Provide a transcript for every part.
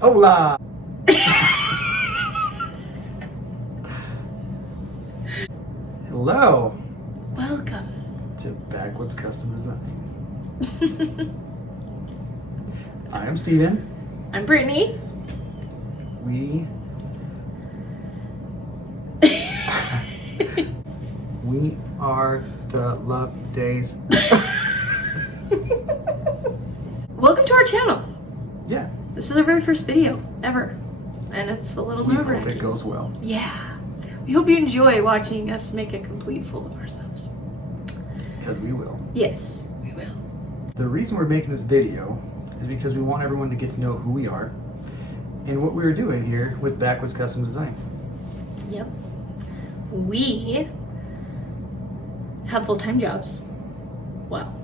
Hola! Hello Welcome to Backwoods Custom Design. I am Steven. I'm Brittany. We are the Lovedays. Welcome to our channel. Yeah. This is our very first video ever, and it's a little We hope nerve-wracking. it goes well. Yeah. We hope you enjoy watching us make a complete fool of ourselves. Because we will. Yes, we will. The reason we're making this video is because we want everyone to get to know who we are and what we're doing here with Backwoods Custom Design. Yep. We have full-time jobs. Well,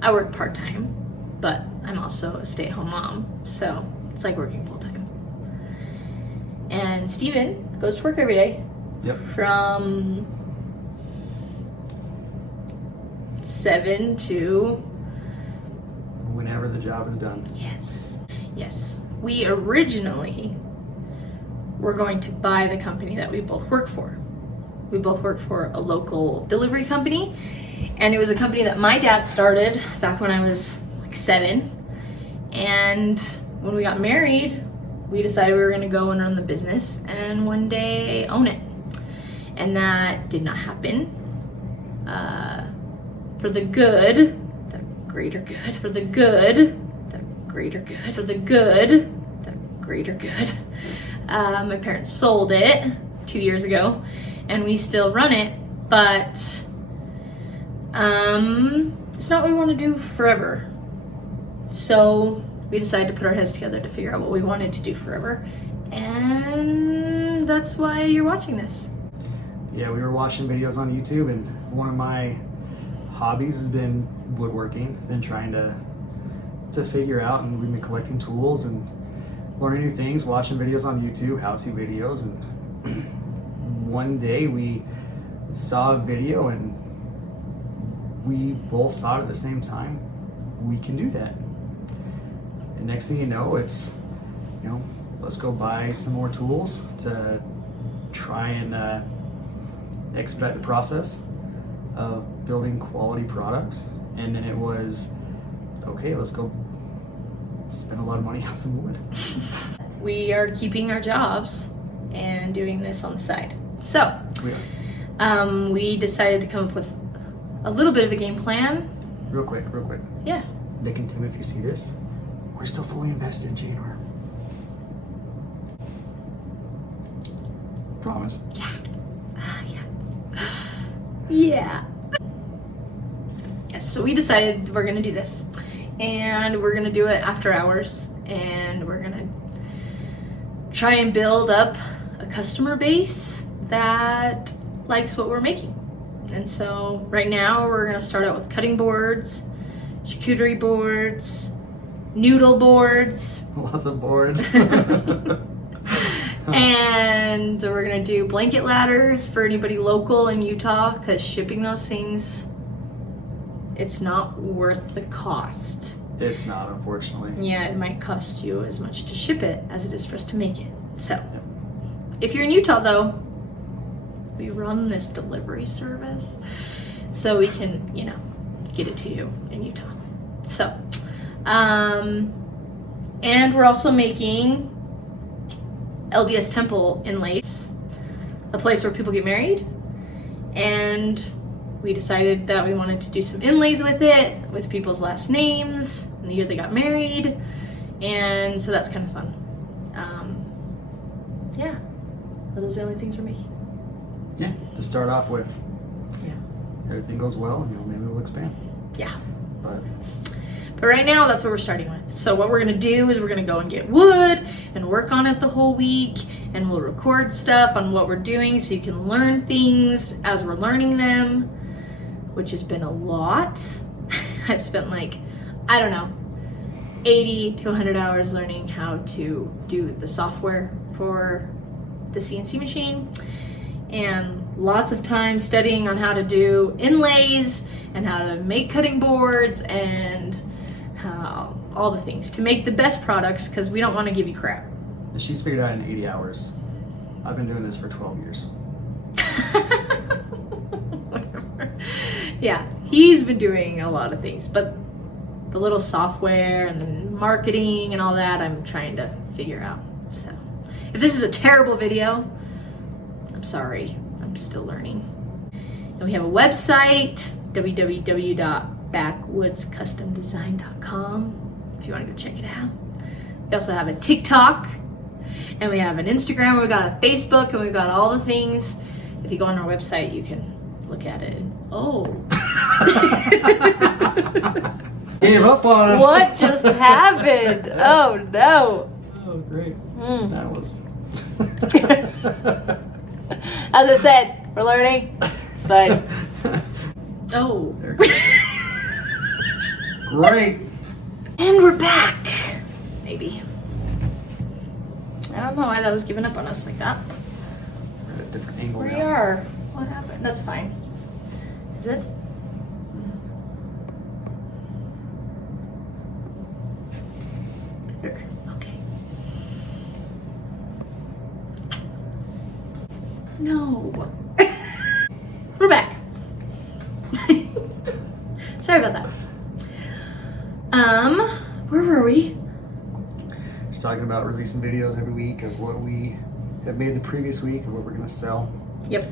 I work part-time, but I'm also a stay-at-home mom, so it's like working full-time. And Steven goes to work every day. Yep. From 7 to... Whenever the job is done. Yes. Yes. We originally were going to buy the company that we both work for. We both work for a local delivery company, and it was a company that my dad started back when I was like 7. And when we got married, we decided we were going to go and run the business and one day own it. And that did not happen. For the good, the greater good, for the good, the greater good, for the good, the greater good. My parents sold it 2 years ago, and we still run it, but it's not what we want to do forever. So we decided to put our heads together to figure out what we wanted to do forever, and that's why you're watching this. Yeah, we were watching videos on YouTube, and one of my hobbies has been woodworking. Been trying to figure out, and we've been collecting tools and learning new things, watching videos on YouTube, how-to videos, and one day we saw a video and we both thought at the same time, we can do that. And next thing you know, it's, let's go buy some more tools to try and expedite the process of building quality products. And then it was, okay, let's go spend a lot of money on some wood. We are keeping our jobs and doing this on the side. So, we decided to come up with a little bit of a game plan. Real quick. Yeah. Nick and Tim, if you see this, we're still fully invested in January. Promise. Yeah. Yeah. Yes, so we decided we're gonna do this. And we're gonna do it after hours. And we're gonna try and build up a customer base that likes what we're making. And so right now we're gonna start out with cutting boards, charcuterie boards, noodle boards. Lots of boards. And we're gonna do blanket ladders for anybody local in Utah, because shipping those things, it's not worth the cost. It's not, unfortunately. Yeah, it might cost you as much to ship it as it is for us to make it. So, if you're in Utah though, we run this delivery service, so we can, get it to you in Utah. So, and we're also making LDS Temple inlays, a place where people get married, and we decided that we wanted to do some inlays with it, with people's last names, and the year they got married, and so that's kind of fun. Yeah, are those the only things we're making? Yeah, to start off with. Yeah. Everything goes well, maybe we'll expand. Yeah. But right now, that's what we're starting with. So what we're gonna do is we're gonna go and get wood and work on it the whole week, and we'll record stuff on what we're doing so you can learn things as we're learning them, which has been a lot. I've spent 80 to 100 hours learning how to do the software for the CNC machine, and lots of time studying on how to do inlays and how to make cutting boards and how all the things to make the best products because we don't want to give you crap. And she's figured out in 80 hours. I've been doing this for 12 years. Whatever. Yeah, he's been doing a lot of things, but the little software and the marketing and all that, I'm trying to figure out. So if this is a terrible video, I'm sorry. I'm still learning. And we have a website, www.backwoodscustomdesign.com, if you want to go check it out. We also have a TikTok, and we have an Instagram, we've got a Facebook, and we've got all the things. If you go on our website, you can look at it. Oh. Gave up on us. What just happened? Oh no. Oh, great. That was. As I said, we're learning. It's fine. Oh. There we go. Great. And we're back. Maybe. I don't know why that was giving up on us like that. We're at a different angle Where now. you are. What happened? That's fine. Is it? Better. Okay. No. We're back. Sorry about that. Where were we? Just talking about releasing videos every week of what we have made the previous week and what we're going to sell. Yep.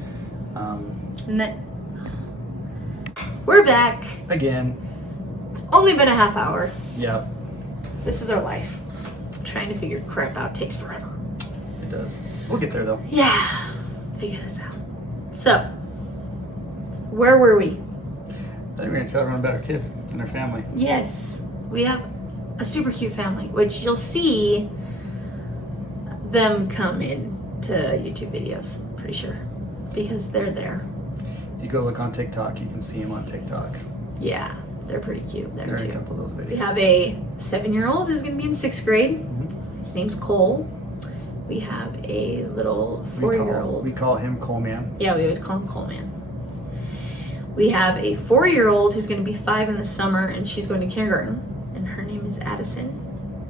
Um, We're back. Again. It's only been a half hour. Yep. This is our life. Trying to figure crap out takes forever. It does. We'll get there though. Yeah. Figure this out. So, where were we? I think we're going to tell everyone about our kids and their family. Yes. We have a super cute family, which you'll see them come into YouTube videos, pretty sure, because they're there. If you go look on TikTok, you can see them on TikTok. Yeah, they're pretty cute there There are a too. couple of those videos. We have a 7-year-old who's going to be in 6th grade. Mhm. His name's Cole. We have a little 4-year-old. We call him Coleman. Yeah, we always call him Coleman. We have a 4-year-old who's going to be 5 in the summer, and she's going to kindergarten. And her name is Addison.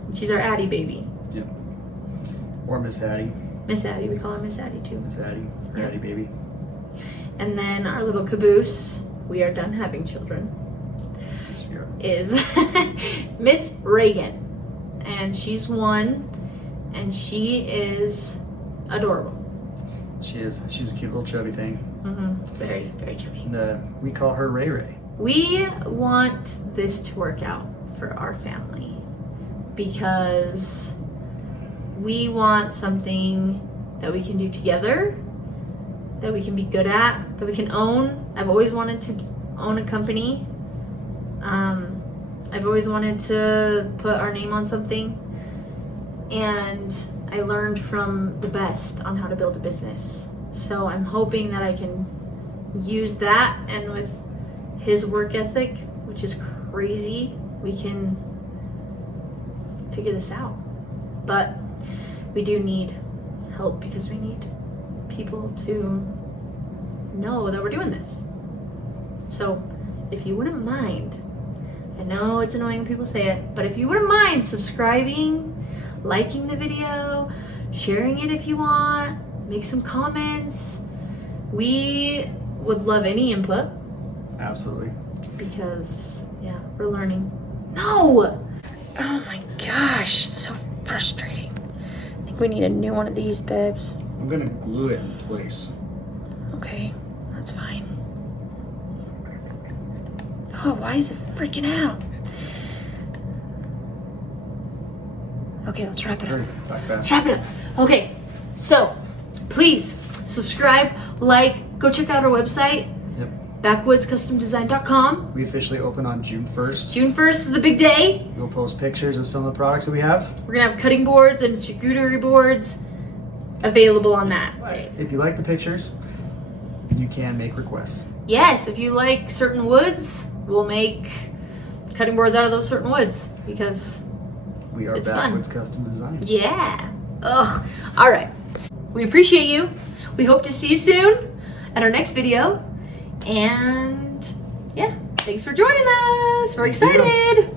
And she's our Addie baby. Yep. Or Miss Addie. Miss Addie, we call her Miss Addie too. Miss Addie. Or Yep. Addie baby. And then our little caboose, we are done having children, Yes, we are. is Miss Reagan. And she's 1, and she is adorable. She is. She's a cute little chubby thing. Very, very chubby. And we call her Ray Ray. We want this to work out for our family because we want something that we can do together, that we can be good at, that we can own. I've always wanted to own a company. I've always wanted to put our name on something, and I learned from the best on how to build a business. So I'm hoping that I can use that, and with his work ethic, which is crazy, we can figure this out. But we do need help because we need people to know that we're doing this. So if you wouldn't mind, I know it's annoying when people say it, but if you wouldn't mind subscribing, liking the video, sharing it if you want, make some comments. We would love any input. Absolutely. Because, yeah, we're learning. No! Oh my gosh, so frustrating. I think we need a new one of these, babes. I'm gonna glue it in place. Okay, that's fine. Oh, why is it freaking out? Okay, let's wrap it up. Hurry, talk fast. Let's wrap it up. Okay, so please subscribe, like, go check out our website, Yep. backwoodscustomdesign.com. We officially open on June 1st. June 1st is the big day. We'll post pictures of some of the products that we have. We're gonna have cutting boards and charcuterie boards available on that day. If you like the pictures, you can make requests. Yes, if you like certain woods, we'll make cutting boards out of those certain woods because We are It's fun. Backwoods Custom Design. yeah. Ugh. All right. We appreciate you. We hope to see you soon at our next video. And yeah, thanks for joining us. We're Thank you. excited.